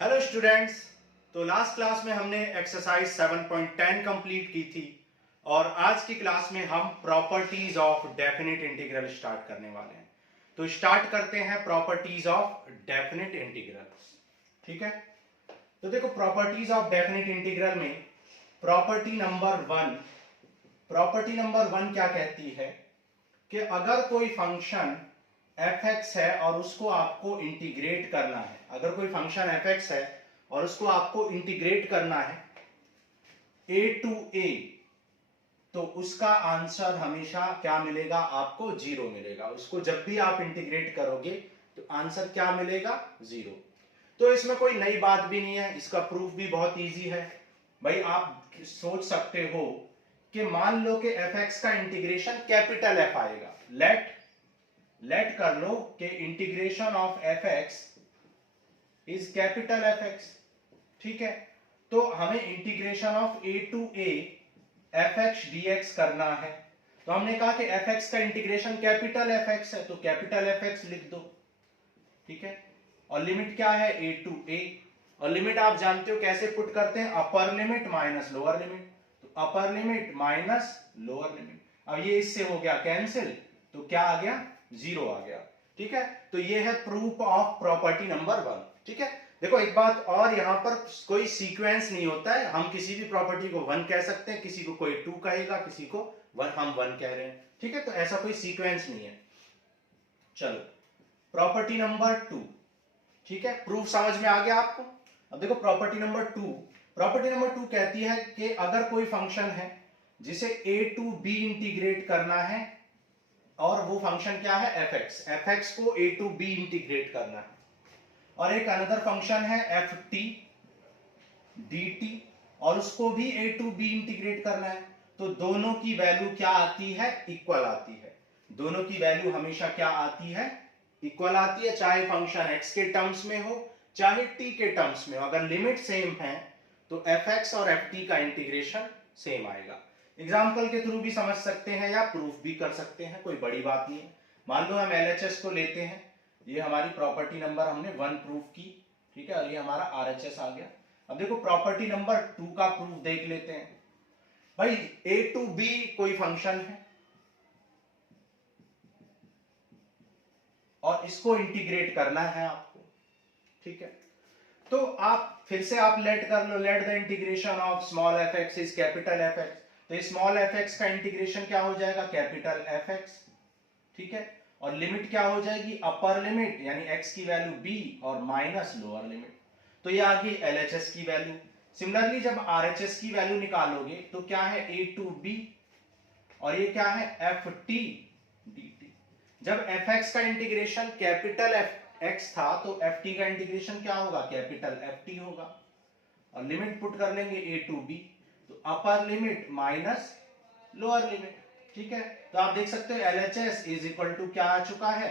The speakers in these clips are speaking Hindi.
Hello students. तो लास्ट क्लास में हमने एक्सरसाइज 7.10 कंप्लीट की थी और आज की क्लास में हम properties of definite integral start करने वाले हैं। तो स्टार्ट करते हैं प्रॉपर्टीज ऑफ डेफिनिट इंटीग्रल। ठीक है, तो देखो प्रॉपर्टीज ऑफ डेफिनिट इंटीग्रल में प्रॉपर्टी नंबर वन क्या कहती है कि अगर कोई फंक्शन एफ एक्स है और उसको आपको इंटीग्रेट करना है, अगर कोई फंक्शन एफ एक्स है और उसको आपको इंटीग्रेट करना है ए टू ए, तो उसका आंसर हमेशा क्या मिलेगा? आपको जीरो मिलेगा। उसको जब भी आप इंटीग्रेट करोगे तो आंसर क्या मिलेगा? जीरो। तो इसमें कोई नई बात भी नहीं है, इसका प्रूफ भी बहुत इजी है। भाई आप सोच सकते हो कि मान लो कि एफ एक्स का इंटीग्रेशन कैपिटल एफ आएगा। लेट कर लो कि integration of f x is capital F x. ठीक है, तो हमें integration of a to a f x d x करना है। तो हमने कहा कि एफ एक्स का इंटीग्रेशन कैपिटल एफ एक्स है, तो कैपिटल एफ एक्स लिख दो। ठीक है, और लिमिट क्या है? A to A. और लिमिट आप जानते हो कैसे पुट करते हैं? Upper limit minus lower limit. तो upper limit minus lower limit. अब ये इससे हो गया कैंसिल, तो क्या आ गया? जीरो आ गया। ठीक है, तो ये है proof of property number one. ठीक है, देखो एक बात और, यहां पर कोई सीक्वेंस नहीं होता है। हम किसी भी प्रॉपर्टी को वन कह सकते हैं, किसी को कोई टू कहेगा, किसी को हम वन कह रहे हैं। ठीक है, तो ऐसा कोई सीक्वेंस नहीं है। चलो प्रॉपर्टी नंबर टू। ठीक है, प्रूफ समझ में आ गया आपको? अब देखो प्रॉपर्टी नंबर टू कहती है कि अगर कोई फंक्शन है जिसे ए टू बी इंटीग्रेट करना है, और वो फंक्शन क्या है? F x. एफ एक्स को ए टू बी इंटीग्रेट करना है, और एक अनदर फंक्शन है एफ टी डी टी, और उसको भी ए टू बी इंटीग्रेट करना है। तो दोनों की वैल्यू क्या आती है? इक्वल आती है। दोनों की वैल्यू हमेशा क्या आती है? इक्वल आती है, चाहे फंक्शन एक्स के टर्म्स में हो चाहे टी के टर्म्स में हो। अगर लिमिट सेम है तो एफ एक्स और एफ टी का इंटीग्रेशन सेम आएगा। एग्जाम्पल के थ्रू भी समझ सकते हैं या प्रूफ भी कर सकते हैं, कोई बड़ी बात नहीं है। मान लो हम एलएचएस को लेते हैं, ये हमारी प्रॉपर्टी नंबर हमने वन प्रूफ की। ठीक है, और ये हमारा आरएचएस आ गया। अब देखो प्रॉपर्टी नंबर टू का प्रूफ देख लेते हैं। भाई ए टू बी कोई फंक्शन है और इसको इंटीग्रेट करना है आपको। ठीक है, तो आप फिर से आप लेट कर लो, let the integration of small F x is capital F X. तो स्मॉल एफ एक्स का इंटीग्रेशन क्या हो जाएगा? Capital F x. ठीक है, और लिमिट क्या हो जाएगी? अपर लिमिट यानी x की वैल्यू b और माइनस लोअर लिमिट। तो ये आ गई LHS की वैल्यू। सिमिलरली जब RHS की वैल्यू निकालोगे तो क्या है? a टू b, और ये क्या है? F T D T. जब एफ एक्स का इंटीग्रेशन कैपिटल एफ एक्स था तो एफ टी का इंटीग्रेशन क्या होगा? कैपिटल एफ टी होगा। और लिमिट पुट कर लेंगे ए टू बी, तो upper limit minus lower limit. ठीक है, तो आप देख सकते हो LHS इज इक्वल टू क्या आ चुका है?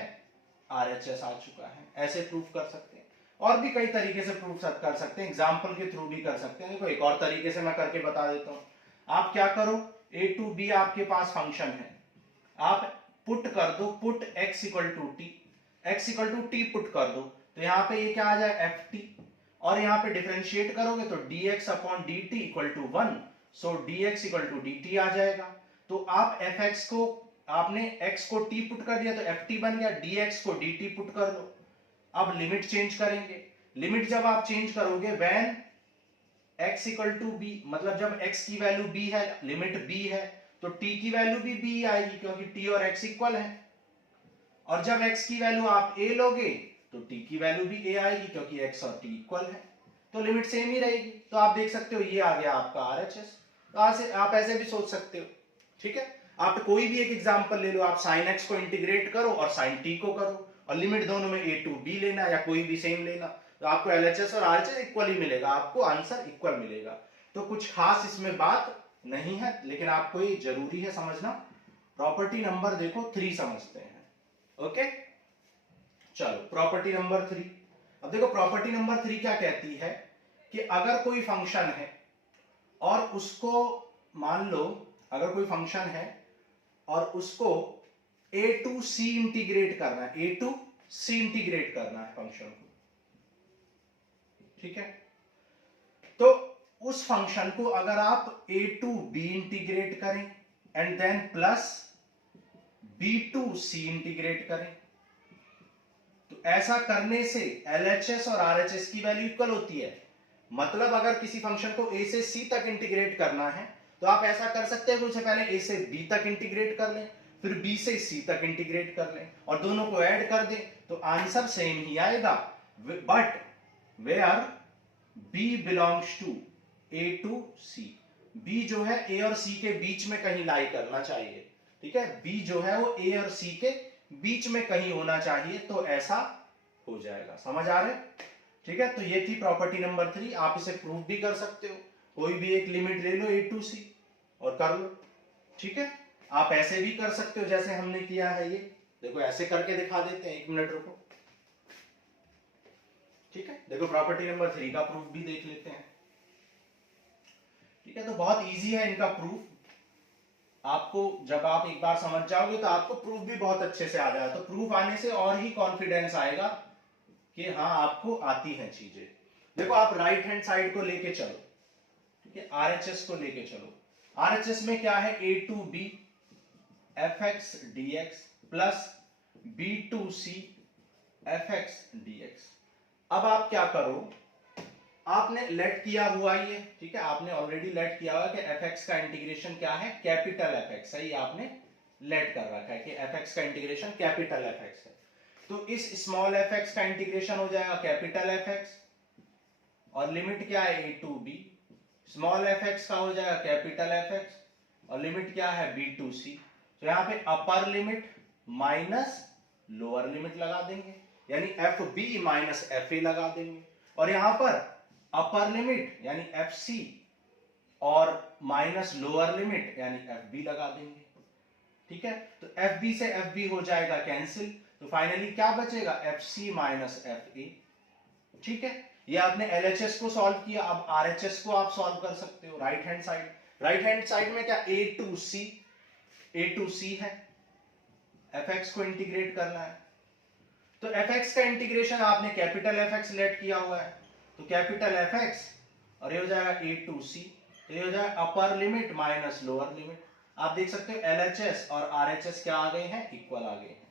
RHS आ चुका है। ऐसे प्रूफ कर सकते हैं, और भी कई तरीके से प्रूफ कर सकते हैं, एग्जाम्पल के थ्रू भी कर सकते हैं। देखो एक और तरीके से मैं करके बता देता हूं। आप क्या करो, ए टू बी आपके पास फंक्शन है, आप पुट कर दो, put x equal to t, x equal to t put कर दो, तो यहाँ पे ये क्या आ जाए? F t. और यहाँ पे डिफरेंशिएट करोगे तो dx upon dt equal to 1, so dx equal to dt आ जाएगा। तो आप fx को, आपने x को t पुट कर दिया तो ft बन गया, dx को dt पुट कर लो। अब लिमिट चेंज करेंगे। लिमिट जब आप चेंज करोगे when x equal to b, मतलब जब x की वैल्यू b है, लिमिट b है, तो t की वैल्यू भी b आएगी क्योंकि t और x इक्वल है। और जब x की वैल्यू आप a लोगे तो t की वैल्यू भी a आएगी क्योंकि x और t इक्वल है, तो लिमिट सेम ही रहेगी। तो आप देख सकते हो ये आ गया आपका RHS। तो आप ऐसे भी सोच सकते हो। ठीक है, आप कोई भी एक एग्जांपल ले लो, आप sin x को इंटीग्रेट करो और sin t को करो, और लिमिट दोनों में a टू b लेना या कोई भी सेम लेना, तो आपको LHS और RHS इक्वल ही मिलेगा, आपको आंसर इक्वल मिलेगा। तो कुछ खास इसमें बात नहीं है, लेकिन आपको ये जरूरी है समझना। प्रॉपर्टी नंबर देखो 3 समझते हैं। ओके, चलो प्रॉपर्टी नंबर 3। अब देखो प्रॉपर्टी नंबर 3 क्या कहती है कि अगर कोई फंक्शन है और उसको, मान लो अगर कोई फंक्शन है और उसको ए टू सी इंटीग्रेट करना है, ए टू सी इंटीग्रेट करना है फंक्शन को। ठीक है, तो उस फंक्शन को अगर आप a टू b इंटीग्रेट करें and then plus b to c integrate करें, तो ऐसा करने से LHS और RHS की वैल्यू इक्वल होती है। मतलब अगर किसी फंक्शन को a से c तक इंटीग्रेट करना है तो आप ऐसा कर सकते हैं कि उसे पहले a से b तक इंटीग्रेट कर लें, फिर b से c तक इंटीग्रेट कर लें और दोनों को ऐड कर दें तो आंसर सेम ही आएगा, but where b belongs to a to c, b जो है a और c के बीच में कहीं लाई करना चाहिए। ठीक है, b जो है वो a और c के बीच में कहीं होना चाहिए, तो ऐसा हो जाएगा। समझ आ रहा है? ठीक है, तो ये थी प्रॉपर्टी नंबर 3। आप इसे प्रूव भी कर सकते हो, कोई भी एक लिमिट ले लो a टू c और कर लो। ठीक है, आप ऐसे भी कर सकते हो जैसे हमने किया है, ये देखो ऐसे करके दिखा देते हैं, 1 मिनट रुको। ठीक है, देखो प्रॉपर्टी नंबर 3 का प्रूफ भी देख लेते हैं। ठीक है, तो बहुत इजी है इनका प्रूफ। आपको जब आप एक बार समझ जाओगे तो आपको प्रूफ भी बहुत अच्छे से आ जाएगा, तो प्रूफ आने से और ही कॉन्फिडेंस आएगा कि हाँ आपको आती हैं चीजें। देखो आप राइट हैंड साइड को लेके चलो, ठीक है, RHS को लेके चलो। RHS में क्या है, a to b fx dx plus b to c fx dx। अब आप क्या करो, आपने लेट किया हुआ ये, ठीक है, आपने ऑलरेडी लेट किया हुआ कि fx का इंटीग्रेशन क्या है, कैपिटल fx, सही आपने लेट कर रखा है कि fx का इंटीग्रेशन कैपिटल fx है। तो इस स्मॉल fx का इंटीग्रेशन हो जाएगा कैपिटल fx और लिमिट क्या है a to b, small fx का हो जाएगा कैपिटल fx और लिमिट क्या है b टू c। तो यहाँ पे अपर लिमिट माइनस लोअर लिमिट लगा देंगे, यानी fb माइनस fa लगा देंगे, और यहां पर अपर लिमिट यानी fc और माइनस लोअर लिमिट यानी fb लगा देंगे। ठीक है, तो fb से fb हो जाएगा कैंसिल, तो फाइनली क्या बचेगा, fc माइनस fa। ठीक है, ये आपने LHS को सॉल्व किया, अब RHS को आप सॉल्व कर सकते हो। Right hand side, right hand side में क्या a टू c है, fx को इंटीग्रेट करना है, तो fx का इंटीग्रेशन आपने कैपिटल fx लेट किया हुआ है, तो कैपिटल fx और ये हो जाएगा a टू c, तो ये हो जाएगा अपर लिमिट माइनस लोअर लिमिट। आप देख सकते हो LHS और RHS क्या आ गए हैं, इक्वल आ गए हैं।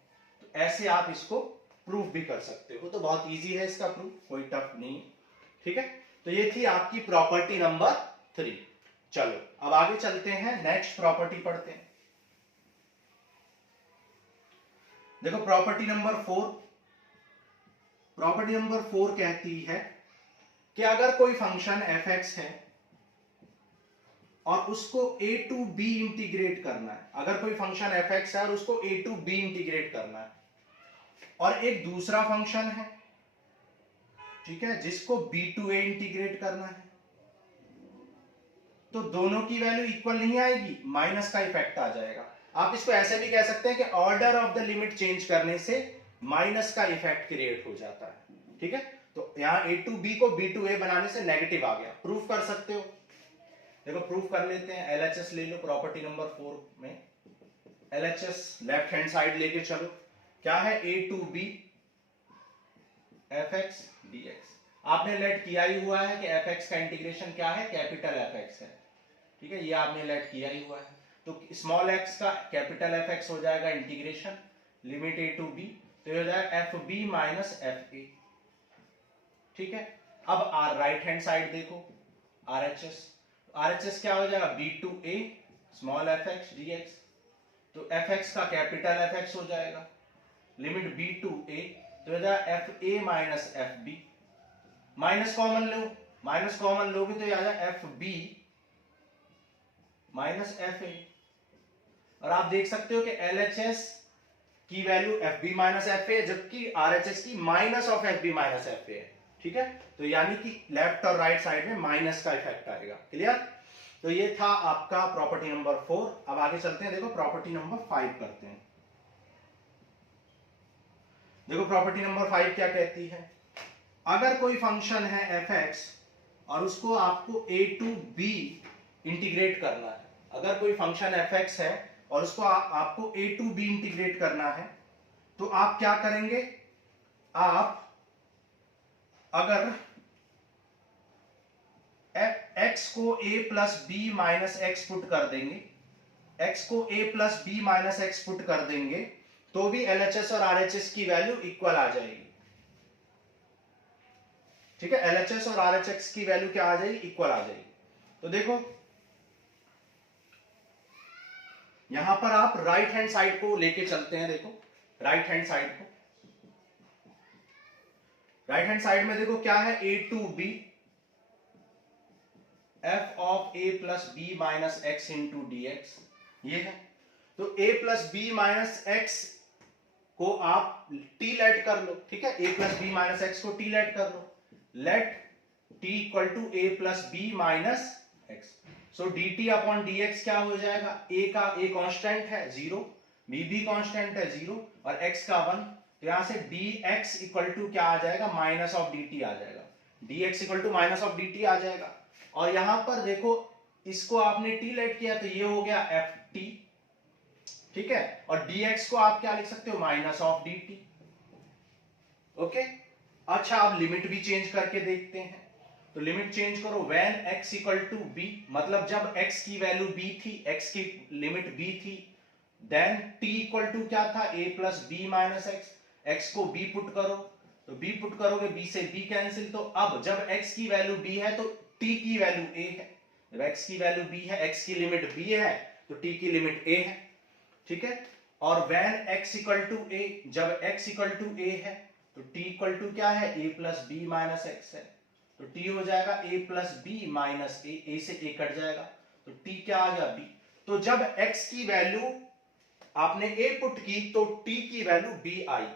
तो ऐसे आप इसको प्रूफ भी कर सकते हो, तो बहुत इजी है इसका प्रूफ, कोई टफ नहीं। ठीक है, तो ये थी आपकी प्रॉपर्टी नंबर 3। चलो अब आगे चलते हैं, नेक्स्ट प्रॉपर्टी पढ़ते हैं। देखो प्रॉपर्टी नंबर 4, प्रॉपर्टी नंबर 4 कहती है कि अगर कोई फंक्शन fx है और उसको a टू b इंटीग्रेट करना है, अगर कोई फंक्शन fx है और उसको a टू b इंटीग्रेट करना है, और एक दूसरा फंक्शन है, ठीक है, जिसको b टू a इंटीग्रेट करना है, तो दोनों की वैल्यू इक्वल नहीं आएगी, माइनस का इफेक्ट आ जाएगा। आप इसको ऐसे भी कह सकते हैं कि order of the limit change करने से माइनस का इफेक्ट क्रिएट हो जाता है। ठीक है, तो यहां a टू b को b टू a बनाने से नेगेटिव आ गया, प्रूफ कर सकते हो। देखो प्रूफ कर लेते हैं, LHS ले लो प्रॉपर्टी नंबर 4 में, LHS लेफ्ट हैंड साइड लेके चलो, क्या है a to b fx dx। आपने लेट किया ही हुआ है कि fx का इंटीग्रेशन क्या है, कैपिटल fx है। ठीक है, ये आपने लेट किया ही हुआ है, तो स्मॉल x का कैपिटल fx हो जाएगा integration limit a to b, तो ये हो जाएगा fb माइनस fa। ठीक है, अब राइट हैंड साइड देखो RHS क्या हो जाएगा, b to a small fx dx, तो fx का कैपिटल fx हो जाएगा लिमिट b टू a, तो हो जाएगा fa minus fb, minus common लो, माइनस कॉमन लोगे तो ये आ जाएगा fb माइनस fa, और आप देख सकते हो कि LHS की वैल्यू fb माइनस fa है, जबकि RHS की minus of fb minus fa है। ठीक है, तो यानी कि लेफ्ट और राइट साइड में माइनस का इफेक्ट आएगा। क्लियर? तो ये था आपका प्रॉपर्टी नंबर 4। अब आगे चलते हैं, देखो प्रॉपर्टी नंबर 5 करते हैं। देखो प्रॉपर्टी नंबर 5 क्या कहती है, अगर कोई फंक्शन है fx और उसको आपको a टू b इंटीग्रेट करना है, अगर कोई फंक्शन fx है और उसको आपको a टू b इंटीग्रेट करना है, तो आप क्या करेंगे, आप अगर x को a plus B minus x put कर देंगे, x को a plus B minus x put कर देंगे तो भी LHS और RHS की वैल्यू इक्वल आ जाएगी। ठीक है, LHS और RHS की वैल्यू क्या आ जाएगी, इक्वल आ जाएगी। तो देखो यहां पर आप राइट हैंड साइड को लेके चलते हैं। देखो राइट हैंड साइड को, राइट हैंड साइड में देखो क्या है, a to b f of a plus B minus X into D X, ये है। तो a plus B minus X को आप t लेट कर लो। ठीक है, a plus B minus X को t लेट कर लो, let t equal to a plus B minus X. So dt upon dx क्या हो जाएगा, a कांस्टेंट है 0, b भी कांस्टेंट है 0 और x का 1। तो यहां से dx इक्वल टू क्या आ जाएगा, माइनस ऑफ dt आ जाएगा, dx equal to minus of dt आ जाएगा। और यहां पर देखो इसको आपने t लेट किया तो ये हो गया ft। ठीक है, और dx को आप क्या लिख सकते हो, माइनस ऑफ dt। ओके, अच्छा आप लिमिट भी चेंज करके देखते हैं। तो लिमिट चेंज करो, when x equal to b, मतलब जब x की वैल्यू b थी, x की लिमिट b थी, देन t इक्वल टू क्या था, a plus B minus x. x को b पुट करो, तो b पुट करोगे, b से b कैंसिल। तो अब जब x की वैल्यू b है तो t की वैल्यू a है। जब x की वैल्यू b है, x की लिमिट b है तो t की लिमिट a है। ठीक है, और when x equal to a, जब x इक्वल टू a है तो t इक्वल टू क्या है, a plus B minus x है। तो t हो जाएगा a plus B minus a से a कट जाएगा तो t क्या आ गया, b। तो जब x की वैल्यू आपने a पुट की तो t की वैल्यू b आई,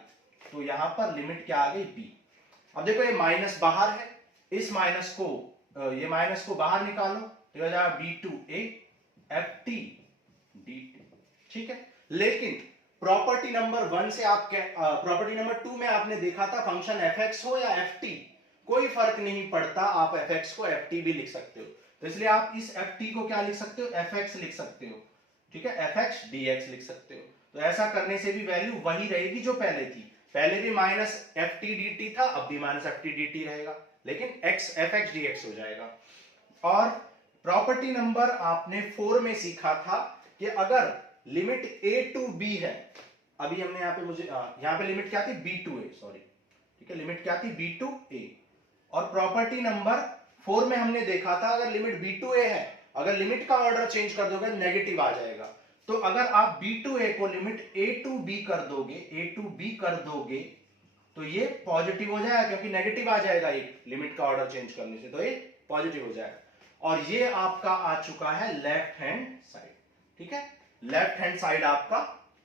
तो यहां पर लिमिट क्या आ गई, b। अब देखो ये माइनस बाहर है, इस माइनस को ये माइनस को बाहर निकालो तो हो जाएगा b to a ft dt। ठीक है, लेकिन प्रॉपर्टी नंबर 1 से आप प्रॉपर्टी नंबर 2 में आपने देखा था फंक्शन fx हो या ft कोई फर्क नहीं पड़ता, आप fx को ft भी लिख सकते हो। तो इसलिए आप इस ft को क्या लिख सकते हो, fx लिख सकते हो। ठीक है, fx dx लिख सकते हो। तो ऐसा करने से भी वैल्यू वही रहेगी जो पहले थी, पहले भी माइनस ft dt था, अब भी माइनस ft dt रहेगा, लेकिन x fx dx हो जाएगा। और प्रॉपर्टी नंबर आपने 4 में सीखा था कि अगर लिमिट a टू b है, अभी हमने यहां पे यहां पे लिमिट क्या थी, b टू a, सॉरी। ठीक है, लिमिट क्या थी, b टू a। और प्रॉपर्टी नंबर 4 में हमने देखा था अगर लिमिट b टू a है, अगर लिमिट का ऑर्डर चेंज कर दोगे नेगेटिव आ जाएगा। तो अगर आप b टू a को लिमिट a टू b कर दोगे तो ये पॉजिटिव हो जाएगा, क्योंकि नेगेटिव आ जाएगा एक लिमिट का ऑर्डर चेंज करने से, तो ये पॉजिटिव हो जाएगा। और ये आपका आ चुका है लेफ्ट हैंड साइड। ठीक है, लेफ्ट हैंड साइड आपका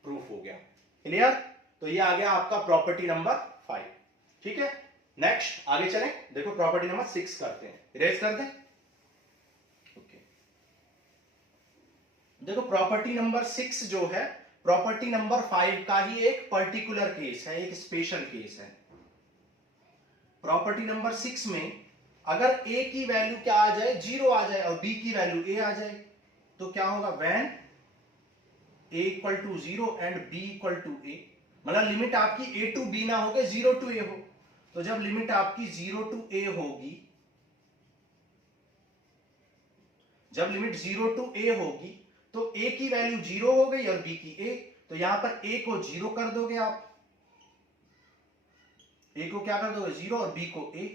प्रूफ हो गया, क्लियर। तो ये आ गया आपका प्रॉपर्टी नंबर 5। ठीक है, नेक्स्ट आगे चलें, देखो प्रॉपर्टी नंबर 6 करते हैं, इरेज कर दें। ओके, देखो प्रॉपर्टी नंबर 6 जो है प्रॉपर्टी नंबर 5 का ही एक पर्टिकुलर केस है, एक स्पेशल केस है। प्रॉपर्टी नंबर 6 में अगर a की वैल्यू क्या आ जाए, 0 आ जाए, और b की वैल्यू a आ जाए, तो क्या होगा, when a equal to 0 and b equal to a, मतलब लिमिट आपकी a टू b ना होके 0 टू a हो। तो जब लिमिट आपकी 0 टू a होगी, जब लिमिट 0 टू a होगी तो a की वैल्यू 0 हो गई और b की a, तो यहां पर a को 0 कर दोगे आप, a को क्या कर दोगे 0 और b को a,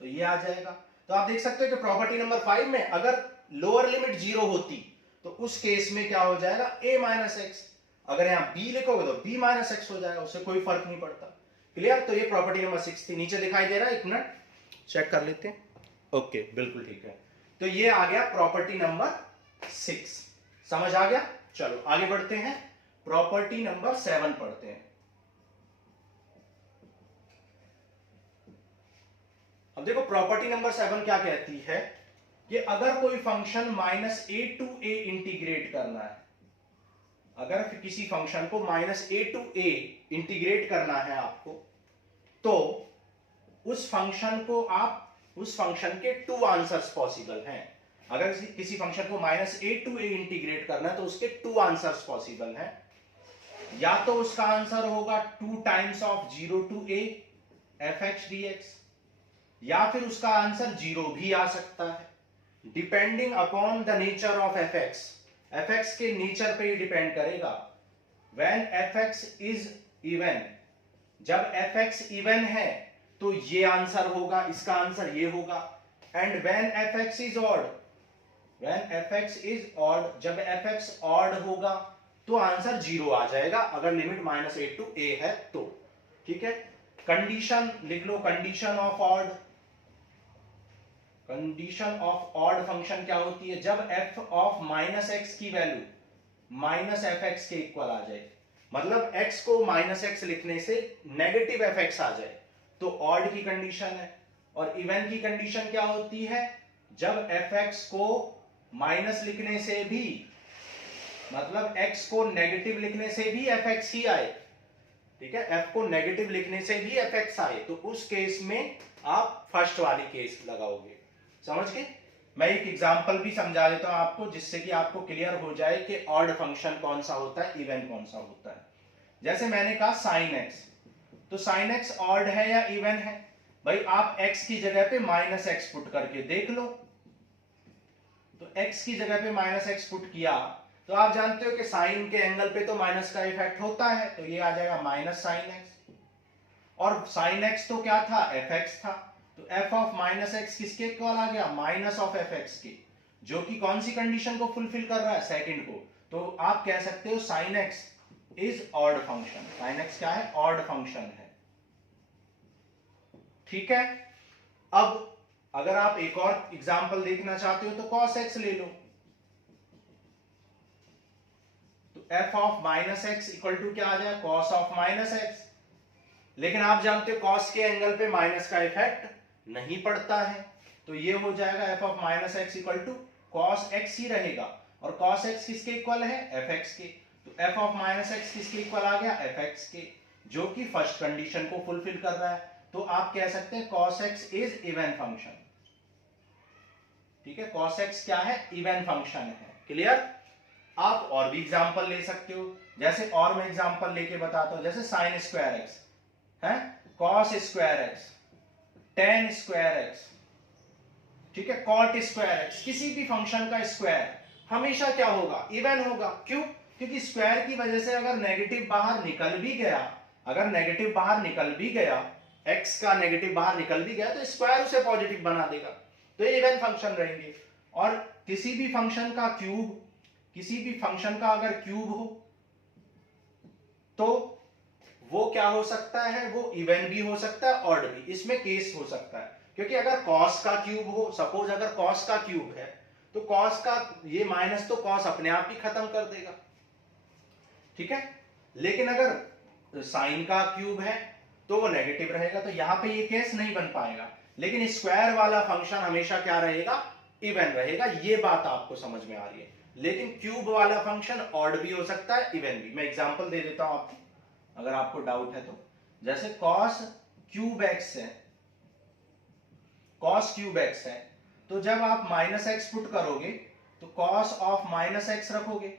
तो ये आ जाएगा। तो आप देख सकते हो कि प्रॉपर्टी नंबर 5 में अगर लोअर लिमिट 0 होती तो उस केस में क्या हो जाएगा, a माइनस एक्स। अगर यहां b लिखोगे तो b माइनस एक्स हो जाएगा, उससे कोई फर्क नहीं पड़ता, क्लियर। तो ये प्रॉपर्टी नंबर 6 थी, नीचे दिखाई दे रहा है, एक मिनट चेक कर लेते हैं। ओके, बिल्कुल ठीक है। तो ये आ गया प्रॉपर्टी नंबर 6, समझ आ गया। चलो आगे बढ़ते हैं, प्रॉपर्टी नंबर 7 पढ़ते हैं। अब देखो प्रॉपर्टी नंबर 7 क्या कहती है कि अगर कोई function minus a to a integrate करना है, अगर किसी फंक्शन को minus a to a integrate करना है आपको, तो उस फंक्शन के 2 आंसर्स पॉसिबल हैं। अगर किसी फंक्शन को minus a to a integrate करना है तो उसके 2 आंसर्स पॉसिबल हैं। या तो उसका आंसर होगा 2 times of 0 to a fx dx, या फिर उसका आंसर 0 भी आ सकता है, depending upon the nature of f x. F x के नेचर पे ही डिपेंड करेगा। When F x is even, जब एफ एक्स इवन है तो ये आंसर होगा, इसका आंसर ये होगा। And when F x is odd, when F x is odd, जब एफ एक्स ऑड होगा तो आंसर 0 आ जाएगा, अगर लिमिट -a टू a है तो। ठीक है, कंडीशन लिख लो, condition of odd. Condition of odd function क्या होती है? जब f ऑफ -x की वैल्यू -fx के इक्वल आ जाए, मतलब x को -x लिखने से नेगेटिव fx आ जाए तो ऑड की कंडीशन है। और इवन की कंडीशन क्या होती है? जब fx को माइनस लिखने से भी, मतलब x को नेगेटिव लिखने से भी fx ही आए। ठीक है, f को नेगेटिव लिखने से भी fx आए तो उस केस में आप फर्स्ट वाली केस लगाओगे। समझ गए? मैं एक एग्जांपल भी समझा देता हूं आपको, जिससे कि आपको क्लियर हो जाए कि ऑड फंक्शन कौन सा होता है, इवन कौन सा होता है। जैसे मैंने कहा sin x, तो sin x ऑड है या इवन है? भाई आप x की जगह पे -x पुट करके देख लो। तो x की जगह पे -x पुट किया तो आप जानते हो कि साइन के एंगल पे तो माइनस का इफेक्ट होता है, तो ये आ जाएगा -sin x। और sin x तो क्या था? fx था, तो f ऑफ -x किसके इक्वल आ गया? माइनस ऑफ fx के, जो कि कौन सी कंडीशन को फुलफिल कर रहा है? सेकंड को। तो आप कह सकते हो sin x is odd function. sin x क्या है? ऑड फंक्शन है। ठीक है, अब अगर आप एक और एग्जांपल देखना चाहते हो तो cos x ले लो। तो f of -x equal to क्या आ जाए? cos of -x। लेकिन आप जानते हो cos के एंगल पे माइनस का इफेक्ट नहीं पड़ता है, तो ये हो जाएगा f of -x equal to cos x ही रहेगा। और cos x किसके इक्वल है? fx के। तो f ऑफ -x किसके इक्वल आ गया? fx के, जो कि फर्स्ट कंडीशन को फुलफिल कर रहा है। तो आप कह सकते हैं cos x is even function. ठीक है, cos x क्या है? इवन फंक्शन है। क्लियर? आप और भी एग्जांपल ले सकते हो, जैसे और मैं एग्जांपल लेके बताता हूं, जैसे sin स्क्वायर x है, cos square x, tan square x, ठीक है, cot स्क्वायर x, किसी भी फंक्शन का स्क्वायर हमेशा क्या होगा? इवन होगा। क्यों? क्योंकि स्क्वायर की वजह से अगर नेगेटिव बाहर निकल भी गया, अगर नेगेटिव बाहर निकल भी गया, x का नेगेटिव बाहर निकल भी गया तो स्क्वायर उसे पॉजिटिव बना देगा, तो ये इवन फंक्शन रहेंगे। और किसी भी फंक्शन का क्यूब, किसी भी फंक्शन का अगर क्यूब हो तो वो क्या हो सकता है? वो इवन भी हो सकता है, ऑड भी। इसमें केस हो सकता है, क्योंकि अगर cos का क्यूब हो, सपोज अगर cos का क्यूब है तो cos का ये माइनस तो cos अपने आप ही खत्म कर देगा। ठीक है, लेकिन अगर sin का क्यूब है तो वो नेगेटिव रहेगा, तो यहां पे ये केस नहीं बन पाएगा। लेकिन स्क्वायर वाला फंक्शन हमेशा क्या रहेगा? इवन रहेगा। ये बात आपको समझ में आ रही है। लेकिन क्यूब वाला फंक्शन ऑड भी हो सकता है, इवन भी। मैं एग्जांपल दे देता हूं आपको, अगर आपको डाउट है तो। जैसे cos क्यूब x है, cos क्यूब x है, तो जब आप -x पुट करोगे तो cos ऑफ -x रखोगे,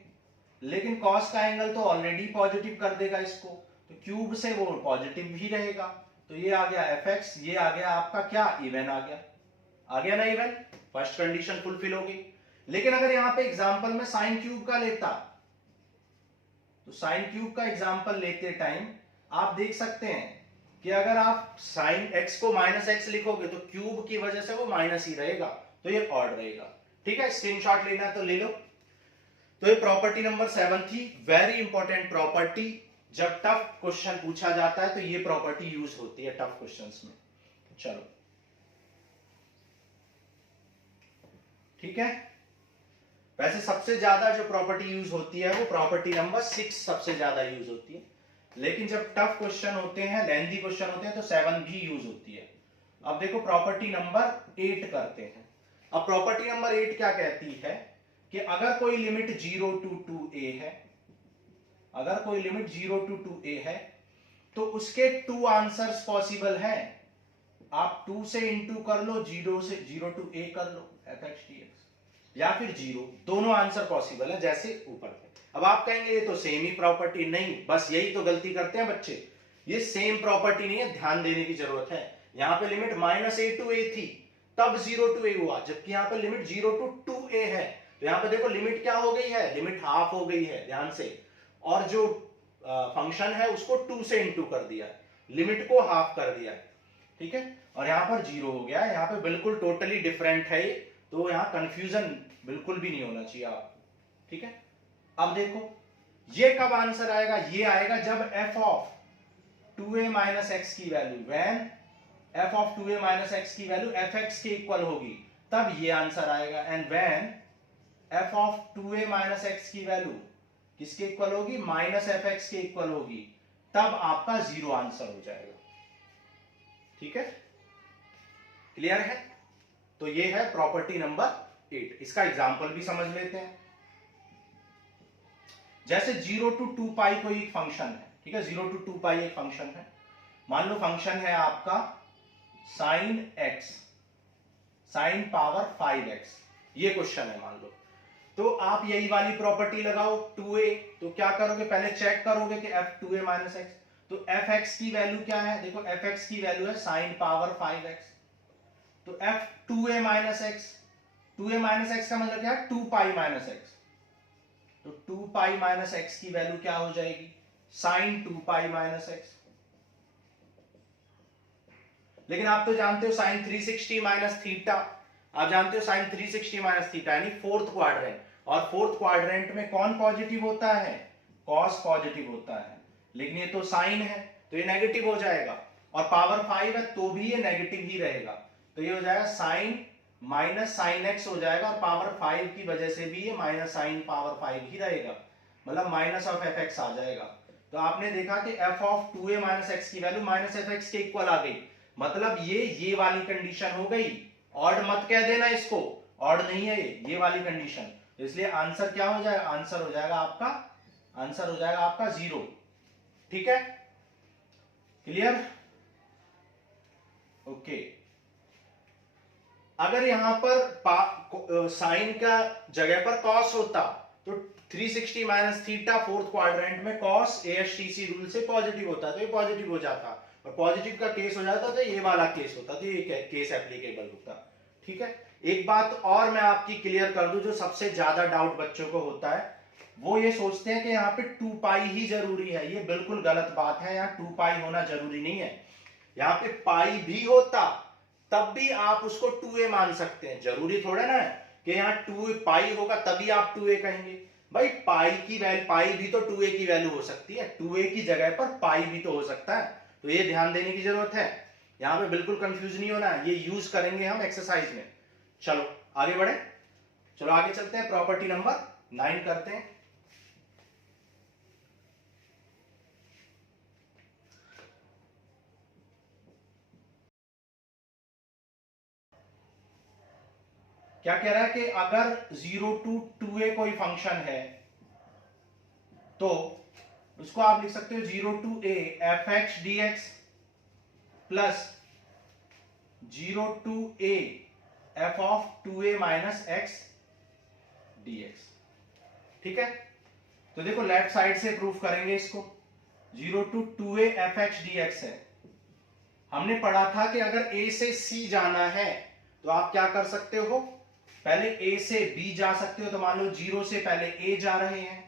लेकिन cos का एंगल तो ऑलरेडी पॉजिटिव कर देगा इसको, तो क्यूब से वो पॉजिटिव ही रहेगा। तो ये आ गया fx, ये आ गया आपका क्या? इवन आ गया। आ गया ना इवन? फर्स्ट कंडीशन फुलफिल होगी। लेकिन अगर यहां पे एग्जांपल में साइन क्यूब का लेता, तो साइन क्यूब का एग्जांपल लेते टाइम आप देख सकते हैं कि अगर आप साइन x को -x लिखोगे तो क्यूब की वजह से वो माइनस ही रहेगा, तो ये ऑड रहेगा। ठीक है, स्क्रीनशॉट लेना है तो ले लो। तो ये प्रॉपर्टी नंबर 7 थी, वेरी इंपॉर्टेंट प्रॉपर्टी। जब टफ क्वेश्चन पूछा जाता है तो ये प्रॉपर्टी यूज होती है टफ क्वेश्चंस में। चलो ठीक है, वैसे सबसे ज्यादा जो प्रॉपर्टी यूज होती है वो प्रॉपर्टी नंबर 6 सबसे ज्यादा यूज होती है, लेकिन जब टफ क्वेश्चन होते हैं, लेंथी क्वेश्चन होते हैं तो 7 भी यूज होती है। अब देखो प्रॉपर्टी नंबर 8 करते हैं। अब प्रॉपर्टी नंबर 8 क्या कहती है कि अगर कोई लिमिट 0 to 2a है, अगर कोई लिमिट 0 to 2a है तो उसके 2 आंसर्स पॉसिबल हैं। आप 2 से इंटू कर लो, 0 to a कर लो, fx dx, या फिर 0, दोनों आंसर पॉसिबल है जैसे ऊपर थे। अब आप कहेंगे ये तो सेम ही प्रॉपर्टी, नहीं, बस यही तो गलती करते हैं बच्चे। ये सेम प्रॉपर्टी नहीं है, ध्यान देने की जरूरत है। यहां पे लिमिट -a टू a थी, तब 0 टू a हुआ, जबकि यहां पे लिमिट 0 टू 2a है। तो यहां पे देखो लिमिट क्या हो गई है, लिमिट हाफ हो गई है, ध्यान से। और जो फंक्शन है उसको 2 से इंटू कर दिया, लिमिट को हाफ कर दिया, ठीक है। और यहां पर 0 हो गया, यहां पे बिल्कुल टोटली डिफरेंट है, तो यहां कंफ्यूजन बिल्कुल भी नहीं होना चाहिए आप, ठीक है। अब देखो ये कब आंसर आएगा, ये आएगा जब f of 2a minus X की value, when f of 2a minus X की वैल्यू fx के इक्वल होगी, तब ये आंसर आएगा। And when f of 2a minus X की वैल्यू किसके इक्वल होगी, माइनस fx के इक्वल होगी, तब आपका 0 आंसर हो जाएगा, ठीक है। क्लियर है। तो ये है प्रॉपर्टी नंबर 8। इसका एग्जांपल भी समझ लेते हैं। जैसे 0 टू 2 पाई कोई एक फंक्शन है, ठीक है, 0 टू 2 पाई एक फंक्शन है। मान लो फंक्शन है आपका sign x, sine power 5x, ये क्वेश्चन है मान लो। तो आप यही वाली प्रॉपर्टी लगाओ 2a, तो क्या करोगे, पहले चेक करोगे कि f 2a माइनस एक्स, तो fx की वैल्यू क्या है, देखो fx की वैल्यू है साइन पावर 5x, तो f 2a minus x, 2a minus x का मतलब क्या है, 2 पाई माइनस एक्स, तो 2 पाई माइनस एक्स की वैल्यू क्या हो जाएगी, साइन 2 पाई माइनस एक्स। लेकिन आप तो जानते हो साइन 360 माइनस थीटा, आप जानते हो साइन 360 माइनस थीटा यानी फोर्थ क्वाड्रेंट, और फोर्थ क्वाड्रेंट में कौन पॉजिटिव होता है, कॉस पॉजिटिव होता है। लेकिन ये तो साइन है तो ये नेगेटिव हो जाएगा, और पावर 5 है तो भी ये नेगेटिव ही रहेगा, तो ये हो जाएगा साइन माइनस साइन एक्स हो जाएगा, और पावर 5 की वजह से भी ये माइनस साइन पावर 5 ही रहेगा, मतलब माइनस ऑफ एफ एक्स आ जाएगा। तो आपने देखा कि f of 2a minus X की वैल्यू माइनस एफ एक्स के इक्वल आ गई, मतलब ये वाली कंडीशन हो गई। ऑड मत कह देना इसको, ऑड नहीं है ये वाली कंडीशन, तो इसलिए आंसर क्या हो जाएगा, आंसर हो जाएगा आपका 0, ठीक है। Clear, okay. अगर यहां पर साइन का जगह पर कॉस होता तो 360 माइनस थीटा फोर्थ क्वाड्रेंट में कॉस ASTC रूल से पॉजिटिव होता, तो ये पॉजिटिव हो जाता, और पॉजिटिव का केस हो जाता तो ये वाला केस होता, तो ये केस एप्लीकेबल होता, ठीक है। एक बात और मैं आपकी क्लियर कर दूं, जो सबसे ज्यादा डाउट बच्चों को होता है, वो ये सोचते हैं कि यहाँ पे 2 पाई ही जरूरी है। ये बिल्कुल गलत बात है, यहाँ 2 पाई होना जरूरी नहीं है, यहाँ पे पाई भी होता तब भी आप उसको 2a मान सकते हैं। जरूरी थोड़ा ना है कि यहाँ 2 पाई होगा तभी आप 2a कहेंगे, भाई पाई की वैल्यू, पाई भी तो 2a की वैल्यू हो सकती है, 2a की जगह पर पाई भी तो हो सकता है, तो ये ध्यान देने की जरूरत है। यहाँ पे बिल्कुल कंफ्यूज नहीं होना है, ये यूज करेंगे हम एक्सरसाइज में। चलो आगे बढ़े, चलो आगे चलते हैं, प्रॉपर्टी नंबर 9 करते हैं। क्या कह रहा है कि अगर 0 टू 2a कोई फंक्शन है तो उसको आप लिख सकते हो 0 to a fx dx plus 0 to a f of 2a minus x dx, ठीक है। तो देखो लेफ्ट साइड से प्रूफ करेंगे इसको, 0 टू 2a fx dx है। हमने पढ़ा था कि अगर a से c जाना है तो आप क्या कर सकते हो, पहले a से b जा सकते हो, तो मान लो 0 से पहले a जा रहे हैं,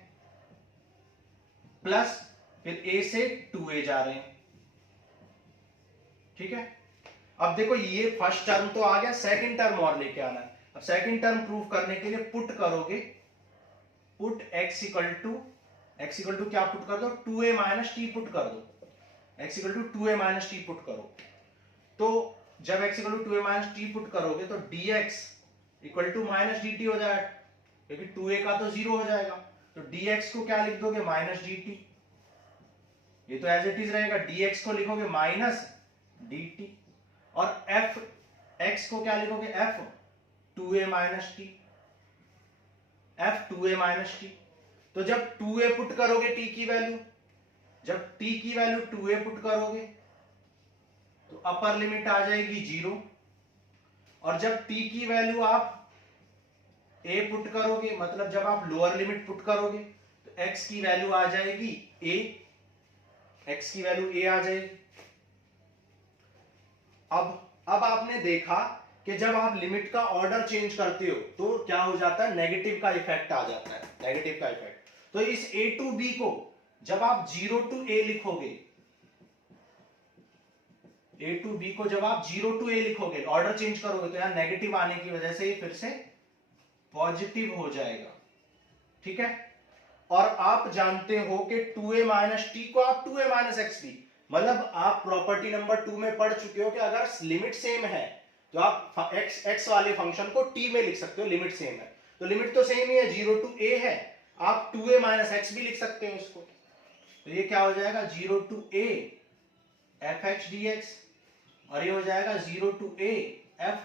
प्लस फिर a से 2a जा रहे हैं, ठीक है। अब देखो ये फर्स्ट टर्म तो आ गया, सेकंड टर्म और लेके आना है। अब सेकंड टर्म प्रूफ करने के लिए पुट करोगे, पुट x इक्वल टू क्या पुट कर दो, 2a माइनस टी पुट कर दो, x equal to 2a minus t put करो। तो जब x equal to 2a minus t put करोगे तो dx equal to minus d t हो जाएगा, क्योंकि 2a का तो 0 हो जाएगा, तो dx को क्या लिख दोगे, माइनस डी टी, ये तो एज इट इज रहेगा, dx को लिखोगे माइनस dt, और f x को क्या लिखोगे, f 2a minus T, f 2a minus T. तो जब 2a पुट करोगे t की वैल्यू, जब t की वैल्यू 2a पुट करोगे तो अपर लिमिट आ जाएगी 0, और जब t की वैल्यू आप a पुट करोगे, मतलब जब आप लोअर लिमिट पुट करोगे तो x की वैल्यू आ जाएगी a, x की वैल्यू a आ जाएगी। अब आपने देखा कि जब आप लिमिट का ऑर्डर चेंज करते हो तो क्या हो जाता है, नेगेटिव का इफेक्ट आ जाता है, नेगेटिव का इफेक्ट। तो इस a टू b को जब आप 0 टू a लिखोगे, a टू b को जब आप 0 टू a लिखोगे, ऑर्डर चेंज करोगे, तो यहां नेगेटिव आने की वजह से ये फिर से पॉजिटिव हो जाएगा, ठीक है। और आप जानते हो कि 2a माइनस टी को आप 2a माइनस एक्स टी, मतलब आप प्रॉपर्टी नंबर 2 में पढ़ चुके हो कि अगर लिमिट सेम है तो आप x वाले फंक्शन को t में लिख सकते हो, लिमिट सेम है। तो लिमिट तो सेम ही है, 0 टू a है, आप 2a माइनस एक्स भी लिख सकते हो इसको। तो ये क्या हो जाएगा, 0 to a f x d x, और ये हो जाएगा 0 to a f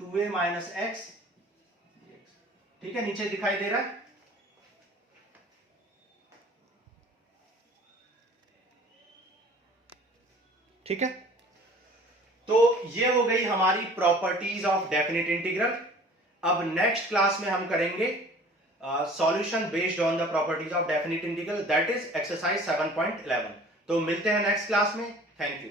2a minus x, ठीक है। नीचे दिखाई दे रहा है, ठीक है। तो ये हो गई हमारी प्रॉपर्टीज ऑफ डेफिनिट इंटीग्रल। अब नेक्स्ट क्लास में हम करेंगे solution based on the properties of definite integral, that is exercise 7.11। तो मिलते हैं नेक्स्ट क्लास में, थैंक यू।